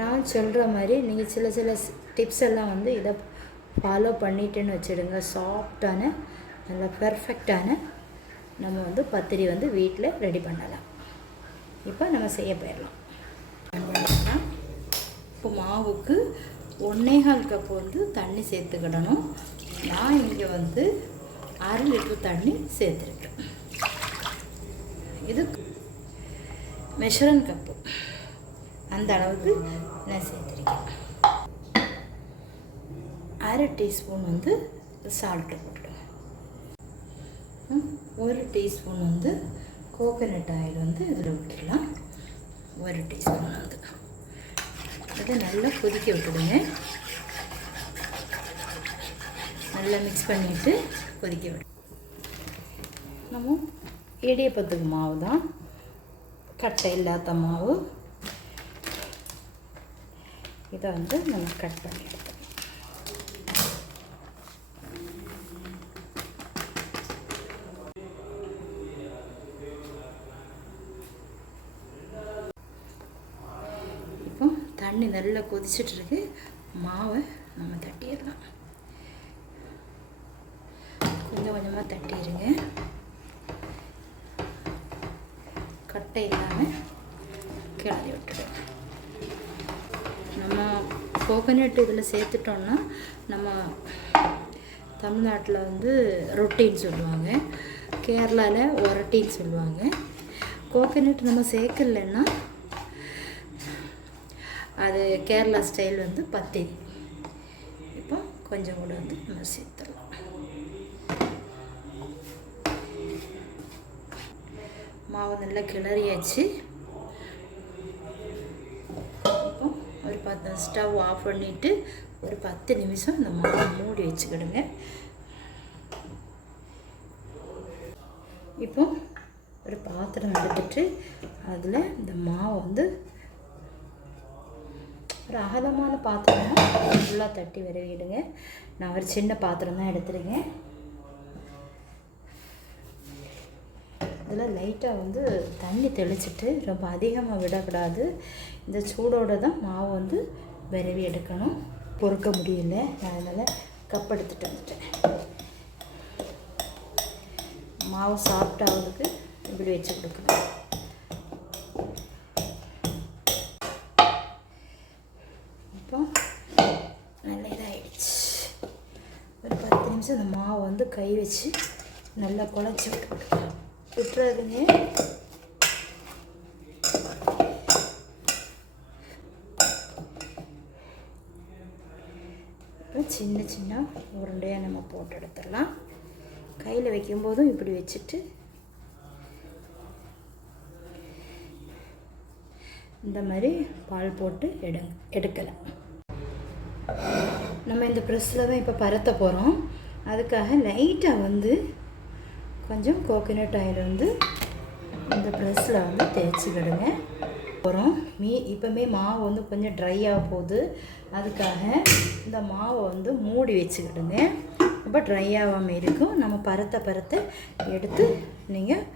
நான் சொல்கிற மாதிரி நீங்கள் சில டிப்ஸ் எல்லாம் வந்து இதை ஃபாலோ பண்ணிட்டேன்னு வச்சுடுங்க. சாஃப்டான நல்ல பெர்ஃபெக்டான நம்ம வந்து பத்திரி வந்து வீட்டில் ரெடி பண்ணலாம். இப்போ நம்ம செய்ய போயிடலாம். இப்போ மாவுக்கு 1.25 கப் வந்து தண்ணி சேர்த்துக்கிடணும். நான் இங்கே வந்து 6 லிட்டர் தண்ணி சேர்த்துருக்கேன். இது மெஷரன் கப்பு அந்த அளவுக்கு நான் சேர்த்துருக்கேன். 1/2 டீஸ்பூன் வந்து சால்ட்டு போட்டுடுங்க. 1 டீஸ்பூன் வந்து கோகோனட் ஆயில் வந்து இதில் விட்டுடலாம். 1 டீஸ்பூன் வந்து அதை நல்லா கொதிக்க விட்டுடுங்க. நல்லா மிக்ஸ் பண்ணிவிட்டு கொதிக்க விடு. நம்ம இடியப்பத்துக்கு மாவு தான், கட்டை இல்லாத மாவு. இதை வந்து நம்ம கட் பண்ணி எடுத்துக்கலாம். இப்போ தண்ணி நல்லா கொதிச்சிட்ருக்கு. மாவை நம்ம தட்டிடலாம். கொஞ்சம் கொஞ்சமாக தட்டிடுங்க. கட்டை இல்லாமல் கிளறி விட்டுடுங்க. நம்ம கோகோனட் இதில் சேர்த்துட்டோன்னா நம்ம தமிழ்நாட்டில் வந்து ரொட்டின்னு சொல்லுவாங்க, கேரளாவில் ஒரட்டின்னு சொல்லுவாங்க. கோகோனட் நம்ம சேர்க்கலைன்னா அது கேரளா ஸ்டைல் வந்து பத்திரி. இப்போ கொஞ்சம் கூட வந்து நம்ம சேர்த்துடலாம். மாவு நல்லா கிளறியாச்சு. இப்போ ஒரு 10 ஸ்டவ் ஆஃப் பண்ணிவிட்டு ஒரு 10 நிமிஷம் இந்த மாவை மூடி வச்சுக்கிடுங்க. இப்போ ஒரு பாத்திரம் எடுத்துட்டு அதில் இந்த மாவை வந்து ஒரு அகலமான பாத்திரம் ஃபுல்லாக தட்டி விரவிடுங்க. நான் ஒரு சின்ன பாத்திரம் தான் எடுத்துருக்கேன். இதில் லைட்டாக வந்து தண்ணி தெளிச்சிட்டு ரொம்ப அதிகமாக விடக்கூடாது. இந்த சூடோடு தான் மாவு வந்து விரவி எடுக்கணும். பொறுக்க முடியல, நான் அதனால் கப் எடுத்துகிட்டு வந்துட்டேன். மாவு சாஃப்டாகிறதுக்கு இப்படி வச்சு கொடுக்கணும். இப்போ நல்ல இதாகிடுச்சு. ஒரு 10 நிமிஷம் இந்த மாவை வந்து கை வச்சு நல்லா குழச்சி விட்டுறாதுங்க. இப்போ சின்ன சின்ன உருண்டையாக நம்ம போட்டு எடுத்துடலாம். கையில் வைக்கும்போதும் இப்படி வச்சுட்டு இந்த மாதிரி பால் போட்டு எடுக்கலாம். நம்ம இந்த ப்ரெஸ்ஸில் தான் இப்போ பரத்த போகிறோம். அதுக்காக லைட்டாக வந்து கொஞ்சம் கோகோனட் ஆயில் வந்து இந்த ப்ரெஸ்ஸில் வந்து தேய்ச்சிக்கிடுங்க. அப்புறம் இப்போமே மாவு வந்து கொஞ்சம் ட்ரை ஆக போகுது. அதுக்காக இந்த மாவை வந்து மூடி வச்சுக்கிடுங்க. அப்போ ட்ரை ஆகாமல் இருக்கும். நம்ம பரத்த எடுத்து நீங்கள்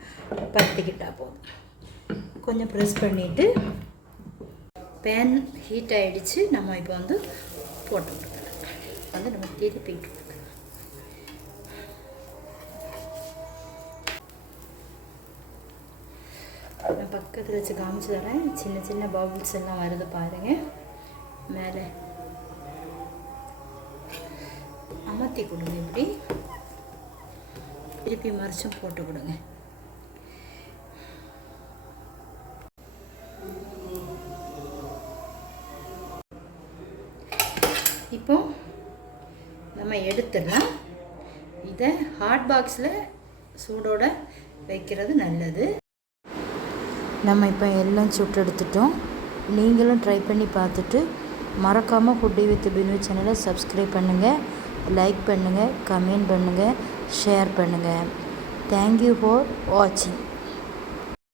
பரத்திக்கிட்டால் போதும். கொஞ்சம் ப்ரெஸ் பண்ணிவிட்டு பேன் ஹீட் ஆகிடுச்சு. நம்ம இப்போ வந்து போட்டு விட்டுக்கலாம். வந்து நம்ம திருப்பிட்டு நான் பக்கத்தில் வச்சு காமிச்சு தரேன். சின்ன சின்ன பவுல்ஸ் எல்லாம் வருது பாருங்கள். மேலே அமர்த்தி கொடுங்க. இப்படி திருப்பி மறைச்சும் போட்டு கொடுங்க. இப்போ நம்ம எடுத்துடலாம். இதை ஹாட் பாக்ஸில் சூடோட வைக்கிறது நல்லது. நம்ம இப்போ எல்லாம் சுட்டு எடுத்துட்டோம். நீங்களும் ட்ரை பண்ணி பார்த்துட்டு மறக்காமல் ஃபுட்டி வித் பினு சேனலை சப்ஸ்கிரைப் பண்ணுங்கள், லைக் பண்ணுங்கள், கமெண்ட் பண்ணுங்கள், ஷேர் பண்ணுங்கள். தேங்க்யூ ஃபார் வாட்சிங்.